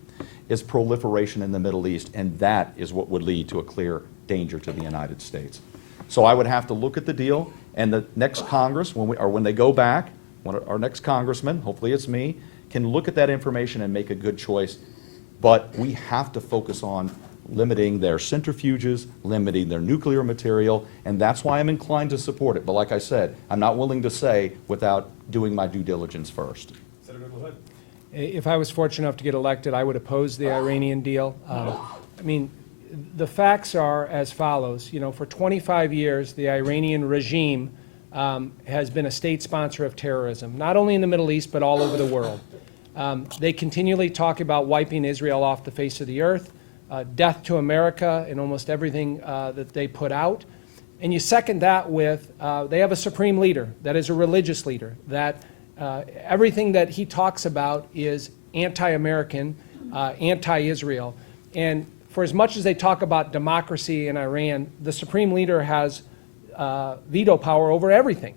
is proliferation in the Middle East, and that is what would lead to a clear danger to the United States. So I would have to look at the deal, and the next Congress, when they go back, when our next congressman, hopefully it's me, can look at that information and make a good choice. But we have to focus on limiting their centrifuges, limiting their nuclear material, and that's why I'm inclined to support it. But like I said, I'm not willing to say without doing my due diligence first. Senator LaHood. If I was fortunate enough to get elected, I would oppose the Iranian deal. I mean, the facts are as follows. You know, for 25 years, the Iranian regime has been a state sponsor of terrorism, not only in the Middle East, but all over the world. They continually talk about wiping Israel off the face of the earth, death to America in almost everything that they put out. And you second that with, they have a supreme leader that is a religious leader, that everything that he talks about is anti-American, anti-Israel. And for as much as they talk about democracy in Iran, the supreme leader has veto power over everything.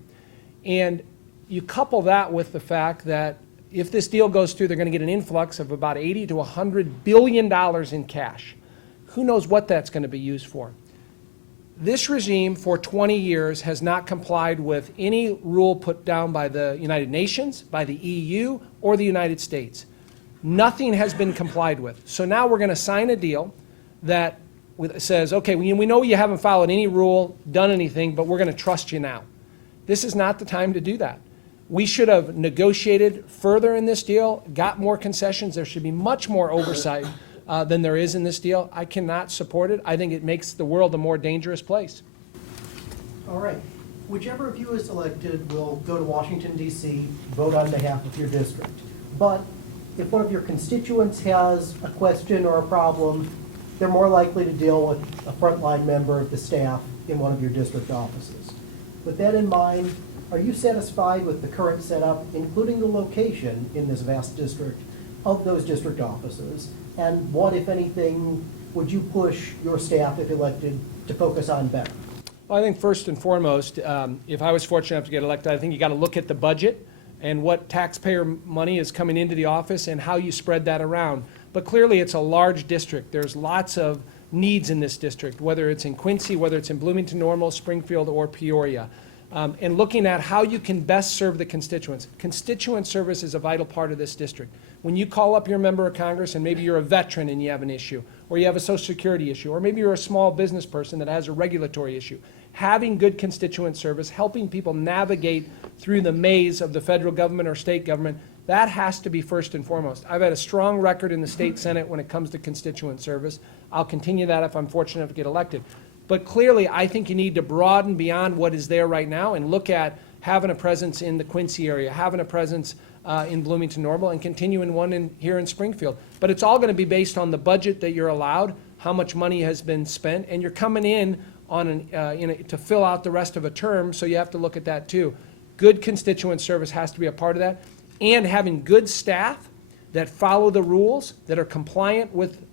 And you couple that with the fact that if this deal goes through, they're going to get an influx of about $80 to $100 billion in cash. Who knows what that's going to be used for? This regime for 20 years has not complied with any rule put down by the United Nations, by the EU, or the United States. Nothing has been complied with. So now we're going to sign a deal that says, okay, we know you haven't followed any rule, done anything, but we're going to trust you now. This is not the time to do that. We should have negotiated further in this deal, got more concessions. There should be much more oversight than there is in this deal. I cannot support it. I think it makes the world a more dangerous place. All right. Whichever of you is elected will go to Washington, D.C., vote on behalf of your district. But if one of your constituents has a question or a problem, they're more likely to deal with a frontline member of the staff in one of your district offices. With that in mind, are you satisfied with the current setup, including the location in this vast district of those district offices? And what, if anything, would you push your staff, if elected, to focus on better? Well, I think first and foremost, if I was fortunate enough to get elected, I think you got to look at the budget and what taxpayer money is coming into the office and how you spread that around. But clearly, it's a large district. There's lots of needs in this district, whether it's in Quincy, whether it's in Bloomington Normal, Springfield, or Peoria. And looking at how you can best serve the constituents. Constituent service is a vital part of this district. When you call up your member of Congress and maybe you're a veteran and you have an issue, or you have a Social Security issue, or maybe you're a small business person that has a regulatory issue, having good constituent service, helping people navigate through the maze of the federal government or state government, that has to be first and foremost. I've had a strong record in the state Senate when it comes to constituent service. I'll continue that if I'm fortunate enough to get elected. But clearly, I think you need to broaden beyond what is there right now and look at having a presence in the Quincy area, having a presence in Bloomington Normal, and continuing one here in Springfield. But it's all going to be based on the budget that you're allowed, how much money has been spent, and you're coming in on to fill out the rest of a term, so you have to look at that too. Good constituent service has to be a part of that. and having good staff that follow the rules, that are compliant with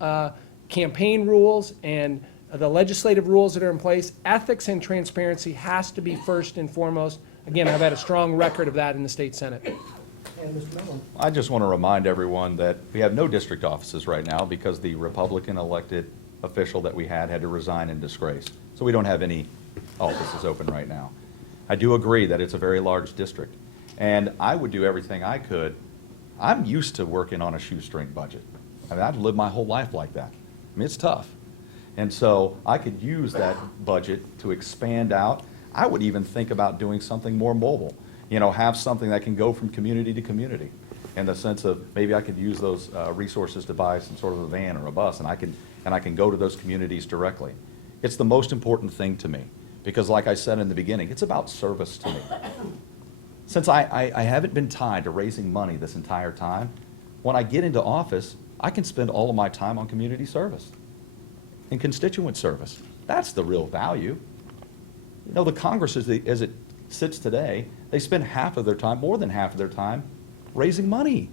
campaign rules and the legislative rules that are in place. Ethics and transparency has to be first and foremost. Again, I've had a strong record of that in the state Senate. And Mr. Mellon. I just want to remind everyone that we have no district offices right now because the Republican elected official that we had to resign in disgrace. So we don't have any offices open right now. I do agree that it's a very large district, and I would do everything I could. I'm used to working on a shoestring budget. I mean, I've lived my whole life like that. I mean, it's tough. And so I could use that budget to expand out. I would even think about doing something more mobile. You know, have something that can go from community to community, in the sense of maybe I could use those resources to buy some sort of a van or a bus, and I can go to those communities directly. It's the most important thing to me, because like I said in the beginning, it's about service to me. Since I haven't been tied to raising money this entire time, when I get into office, I can spend all of my time on community service and constituent service. That's the real value. You know, the Congress, as it sits today, they spend half of their time, more than half of their time, raising money.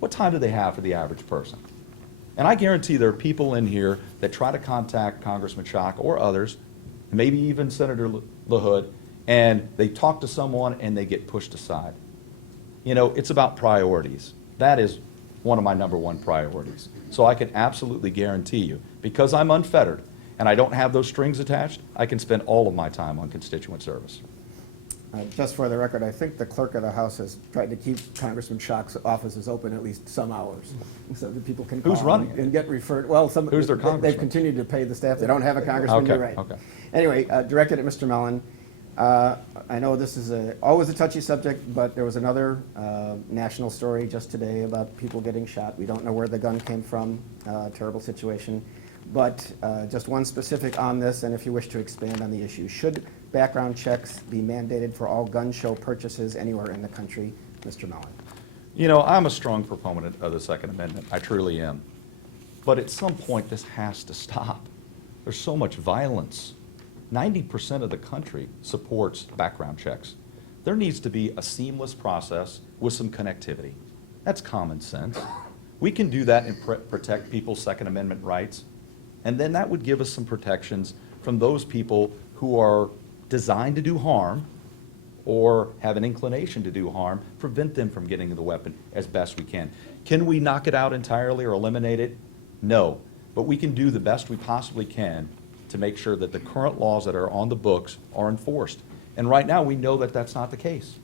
What time do they have for the average person? And I guarantee there are people in here that try to contact Congressman Schock or others, maybe even Senator LaHood, and they talk to someone and they get pushed aside. You know, it's about priorities. That is one of my #1 priorities. So I can absolutely guarantee you, because I'm unfettered and I don't have those strings attached, I can spend all of my time on constituent service. Just for the record, I think the clerk of the House has tried to keep Congressman Schock's offices open at least some hours, so that people can Who's call running and get referred. Well, Who's their congressman? They've continued to pay the staff. They don't have a congressman, Okay, you're right. okay. Anyway, directed at Mr. Mellon, I know this is always a touchy subject, but there was another national story just today about people getting shot. We don't know where the gun came from, terrible situation. But just one specific on this, and if you wish to expand on the issue. Should background checks be mandated for all gun show purchases anywhere in the country? Mr. Mellon. You know, I'm a strong proponent of the Second Amendment. I truly am. But at some point, this has to stop. There's so much violence. 90% of the country supports background checks. There needs to be a seamless process with some connectivity. That's common sense. We can do that and protect people's Second Amendment rights. And then that would give us some protections from those people who are designed to do harm or have an inclination to do harm, prevent them from getting the weapon as best we can. Can we knock it out entirely or eliminate it? No. But we can do the best we possibly can to make sure that the current laws that are on the books are enforced. And right now, we know that that's not the case.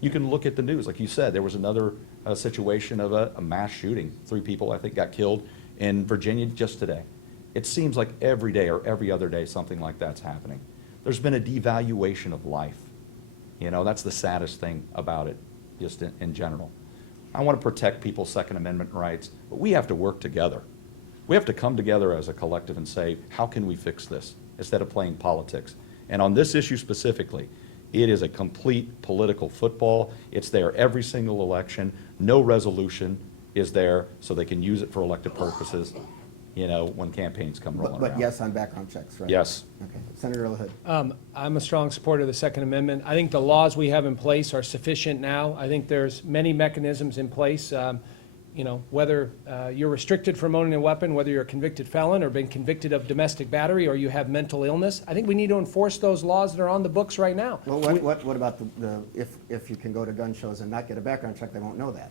You can look at the news. Like you said, there was another situation of a mass shooting. 3 people, I think, got killed in Virginia just today. It seems like every day or every other day something like that's happening. There's been a devaluation of life. You know, that's the saddest thing about it, just in general. I want to protect people's Second Amendment rights, but we have to work together. We have to come together as a collective and say, how can we fix this, instead of playing politics? And on this issue specifically, it is a complete political football. It's there every single election. No resolution is there, so they can use it for elected purposes, you know, when campaigns come rolling around. But yes on background checks, right? Yes. Okay. Senator LaHood. I'm a strong supporter of the Second Amendment. I think the laws we have in place are sufficient now. I think there's many mechanisms in place. You know, whether you're restricted from owning a weapon, whether you're a convicted felon or been convicted of domestic battery, or you have mental illness, I think we need to enforce those laws that are on the books right now. Well, what about if you can go to gun shows and not get a background check, they won't know that?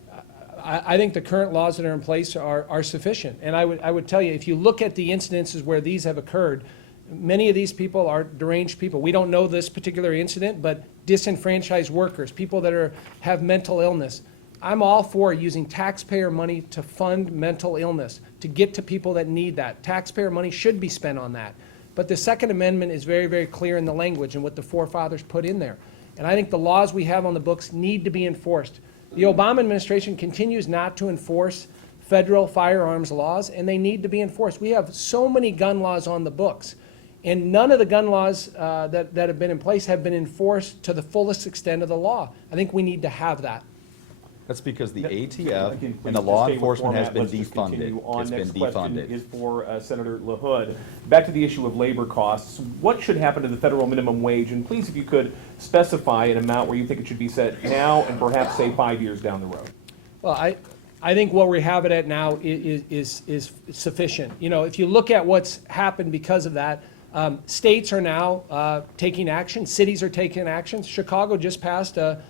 I think the current laws that are in place are sufficient. And I would tell you, if you look at the incidences where these have occurred, many of these people are deranged people. We don't know this particular incident, but disenfranchised workers, people that have mental illness. I'm all for using taxpayer money to fund mental illness, to get to people that need that. Taxpayer money should be spent on that. But the Second Amendment is very, very clear in the language and what the forefathers put in there. And I think the laws we have on the books need to be enforced. The Obama administration continues not to enforce federal firearms laws, and they need to be enforced. We have so many gun laws on the books, and none of the gun laws that have been in place have been enforced to the fullest extent of the law. I think we need to have that. That's because the Again, ATF please and the just law stay with enforcement has format. been Let's just continue defunded. on. It's been Next question defunded. is for Senator LaHood. Back to the issue of labor costs. What should happen to the federal minimum wage? And please, if you could specify an amount where you think it should be set now and perhaps say 5 years down the road. Well, I think what we have it at now is sufficient. You know, if you look at what's happened because of that, states are now taking action, cities are taking action. Chicago just passed a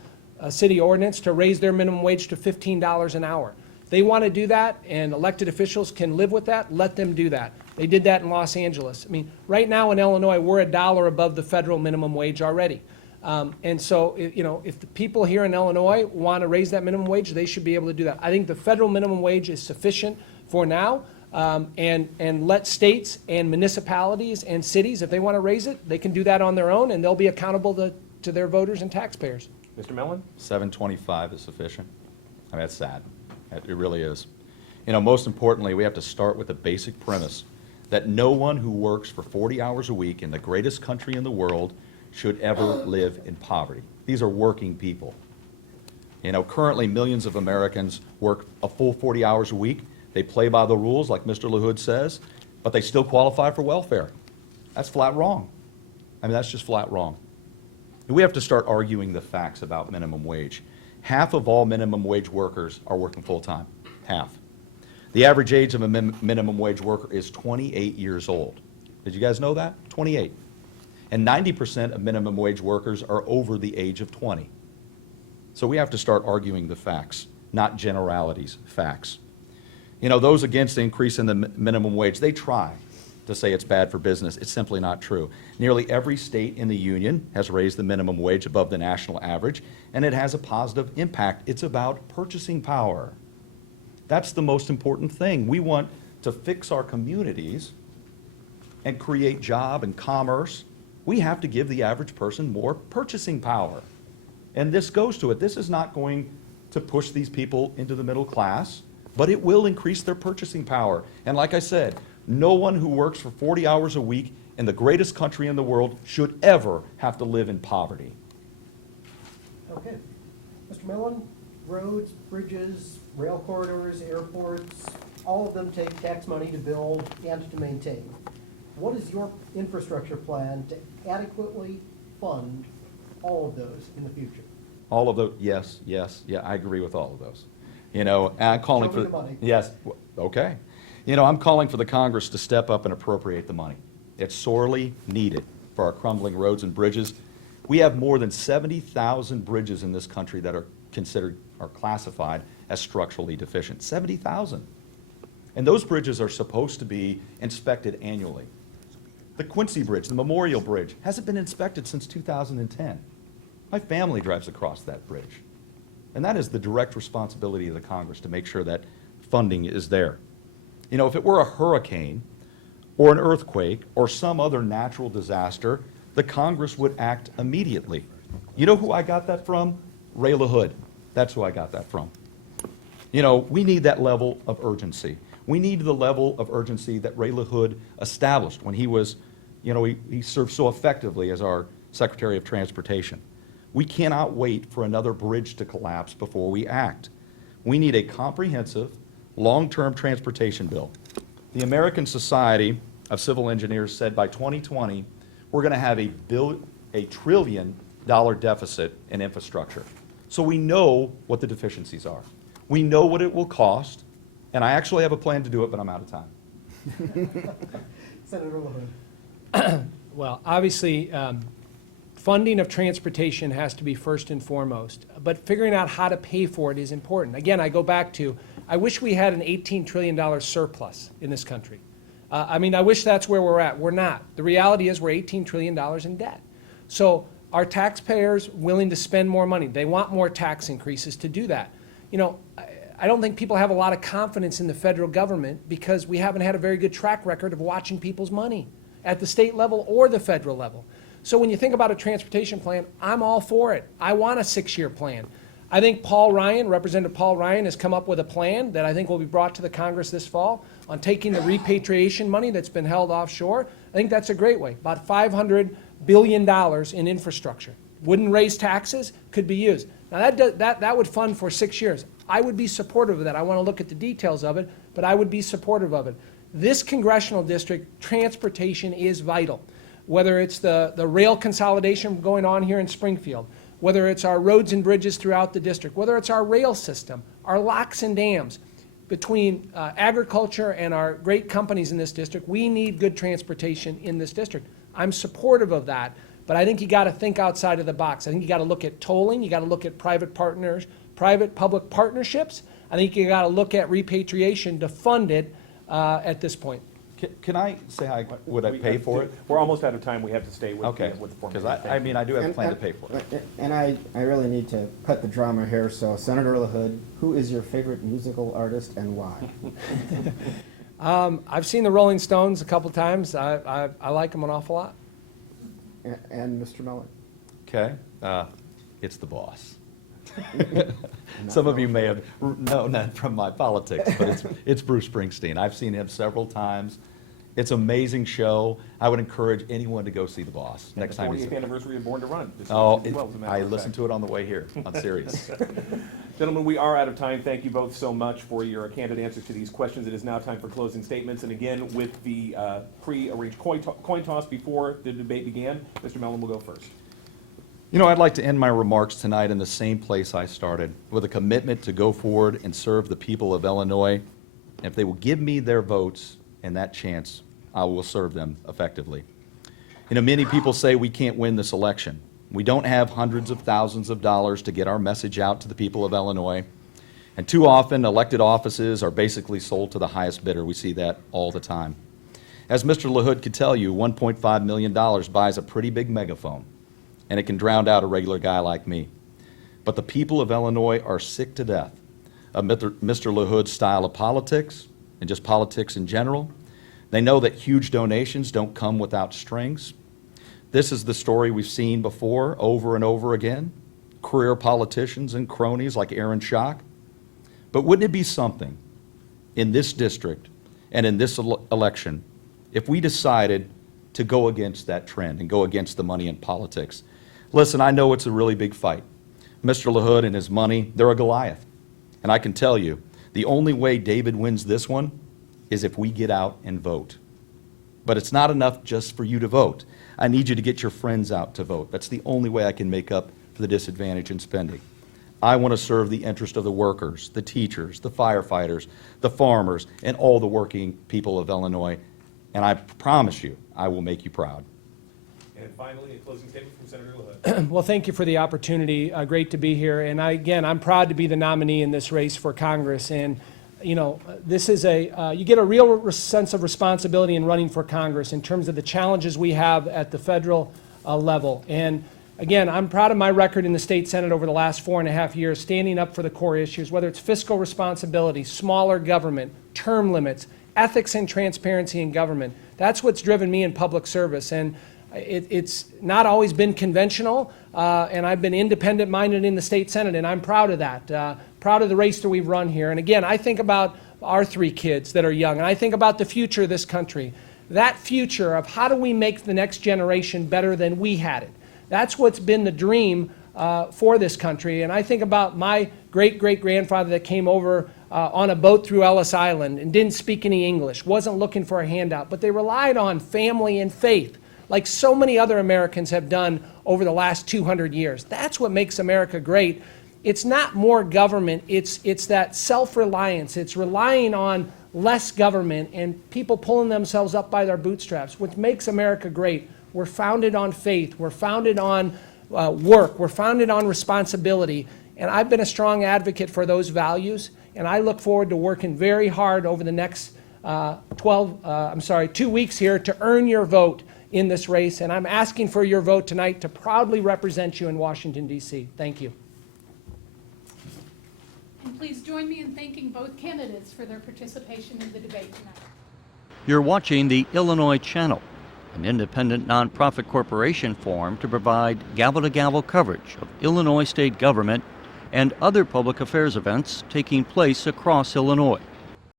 city ordinance to raise their minimum wage to $15 an hour. They want to do that, and elected officials can live with that, let them do that. They did that in Los Angeles. I mean, right now in Illinois, we're $1 above the federal minimum wage already. And so, you know, if the people here in Illinois want to raise that minimum wage, they should be able to do that. I think the federal minimum wage is sufficient for now, and let states and municipalities and cities, if they want to raise it, they can do that on their own, and they'll be accountable to their voters and taxpayers. Mr. Mellon? 725 is sufficient. I mean, that's sad. It really is. You know, most importantly, we have to start with the basic premise that no one who works for 40 hours a week in the greatest country in the world should ever live in poverty. These are working people. You know, currently millions of Americans work a full 40 hours a week. They play by the rules, like Mr. LaHood says, but they still qualify for welfare. That's flat wrong. I mean, that's just flat wrong. We have to start arguing the facts about minimum wage. Half of all minimum wage workers are working full-time. Half. The average age of a minimum wage worker is 28 years old. Did you guys know that? 28. And 90% of minimum wage workers are over the age of 20. So we have to start arguing the facts, not generalities, facts. You know, those against the increase in the minimum wage, they try to say it's bad for business. It's simply not true. Nearly every state in the union has raised the minimum wage above the national average, and it has a positive impact. It's about purchasing power. That's the most important thing. We want to fix our communities and create job and commerce. We have to give the average person more purchasing power. And this goes to it. This is not going to push these people into the middle class, but it will increase their purchasing power. And like I said, no one who works for 40 hours a week in the greatest country in the world should ever have to live in poverty. Okay. Mr. Mellon, roads, bridges, rail corridors, airports, all of them take tax money to build and to maintain. What is your infrastructure plan to adequately fund all of those in the future? All of those, yes, yeah, I agree with all of those. You know, I'm calling Show me for, the money. yes, okay. You know, I'm calling for the Congress to step up and appropriate the money. It's sorely needed for our crumbling roads and bridges. We have more than 70,000 bridges in this country that are classified as structurally deficient. 70,000. And those bridges are supposed to be inspected annually. The Quincy Bridge, the Memorial Bridge, hasn't been inspected since 2010. My family drives across that bridge. And that is the direct responsibility of the Congress to make sure that funding is there. You know, if it were a hurricane or an earthquake or some other natural disaster, the Congress would act immediately. You know who I got that from? Ray LaHood. That's who I got that from. You know, we need that level of urgency. We need the level of urgency that Ray LaHood established when he was, you know, he served so effectively as our Secretary of Transportation. We cannot wait for another bridge to collapse before we act. We need a comprehensive, long-term transportation bill. The American Society of Civil Engineers said by 2020, we're going to have a $1 trillion deficit in infrastructure. So we know what the deficiencies are. We know what it will cost, and I actually have a plan to do it, but I'm out of time. Senator LaHood. Well, obviously, funding of transportation has to be first and foremost, but figuring out how to pay for it is important. Again, I go back to, I wish we had an $18 trillion surplus in this country. I mean, I wish that's where we're at. We're not. The reality is we're $18 trillion in debt. So are taxpayers willing to spend more money? They want more tax increases to do that. You know, I don't think people have a lot of confidence in the federal government because we haven't had a very good track record of watching people's money at the state level or the federal level. So when you think about a transportation plan, I'm all for it. I want a 6-year plan. I think Representative Paul Ryan has come up with a plan that I think will be brought to the Congress this fall on taking the repatriation money that's been held offshore. I think that's a great way. About $500 billion in infrastructure. Wouldn't raise taxes, could be used. Now, that would fund for 6 years. I would be supportive of that. I want to look at the details of it, but I would be supportive of it. This congressional district, transportation is vital. Whether it's the rail consolidation going on here in Springfield, whether it's our roads and bridges throughout the district, whether it's our rail system, our locks and dams, between agriculture and our great companies in this district, we need good transportation in this district. I'm supportive of that, but I think you got to think outside of the box. I think you got to look at tolling, you got to look at private-public partnerships. I think you got to look at repatriation to fund it at this point. Can I say would I pay for it? We're almost out of time. We have to stay with, Okay, with the format. because I mean, I do have a plan to pay for it. And I really need to cut the drama here, so Senator LaHood, who is your favorite musical artist and why? I've seen the Rolling Stones a couple times. I like them an awful lot. And Mr. Mellon? Okay, it's the boss. Some of you may have, no, not from my politics, but it's Bruce Springsteen. I've seen him several times. It's an amazing show. I would encourage anyone to go see The Boss next time. The 40th anniversary of Born to Run. I listened to it on the way here, on Sirius. Gentlemen, we are out of time. Thank you both so much for your candid answers to these questions. It is now time for closing statements. And again, with the pre-arranged coin toss before the debate began, Mr. Mellon will go first. You know, I'd like to end my remarks tonight in the same place I started, with a commitment to go forward and serve the people of Illinois. And if they will give me their votes and that chance, I will serve them effectively. You know, many people say we can't win this election. We don't have hundreds of thousands of dollars to get our message out to the people of Illinois. And too often, elected offices are basically sold to the highest bidder. We see that all the time. As Mr. LaHood could tell you, $1.5 million buys a pretty big megaphone, and it can drown out a regular guy like me. But the people of Illinois are sick to death of Mr. LaHood's style of politics, and just politics in general. They know that huge donations don't come without strings. This is the story we've seen before, over and over again. Career politicians and cronies like Aaron Schock. But wouldn't it be something in this district and in this election if we decided to go against that trend and go against the money in politics? Listen, I know it's a really big fight. Mr. LaHood and his money, they're a Goliath. And I can tell you, the only way David wins this one is if we get out and vote. But it's not enough just for you to vote. I need you to get your friends out to vote. That's the only way I can make up for the disadvantage in spending. I want to serve the interest of the workers, the teachers, the firefighters, the farmers, and all the working people of Illinois. And I promise you, I will make you proud. And finally, a closing statement from Senator LaHood. Well, thank you for the opportunity. Great to be here. And again, I'm proud to be the nominee in this race for Congress. And you know, this is you get a real sense of responsibility in running for Congress in terms of the challenges we have at the federal level. And again, I'm proud of my record in the state Senate over the last 4.5 years, standing up for the core issues, whether it's fiscal responsibility, smaller government, term limits, ethics and transparency in government. That's what's driven me in public service. And it's not always been conventional, and I've been independent-minded in the state Senate, and I'm proud of that. Proud of the race that we've run here. And again, I think about our 3 kids that are young, and I think about the future of this country. That future of how do we make the next generation better than we had it. That's what's been the dream for this country. And I think about my great-great-grandfather that came over on a boat through Ellis Island and didn't speak any English, wasn't looking for a handout, but they relied on family and faith, like so many other Americans have done over the last 200 years. That's what makes America great. It's not more government, it's that self-reliance. It's relying on less government and people pulling themselves up by their bootstraps, which makes America great. We're founded on faith, we're founded on work, we're founded on responsibility, and I've been a strong advocate for those values, and I look forward to working very hard over the next 2 weeks here to earn your vote in this race, and I'm asking for your vote tonight to proudly represent you in Washington, D.C. Thank you. And please join me in thanking both candidates for their participation in the debate tonight. You're watching the Illinois Channel, an independent nonprofit corporation formed to provide gavel-to-gavel coverage of Illinois state government and other public affairs events taking place across Illinois.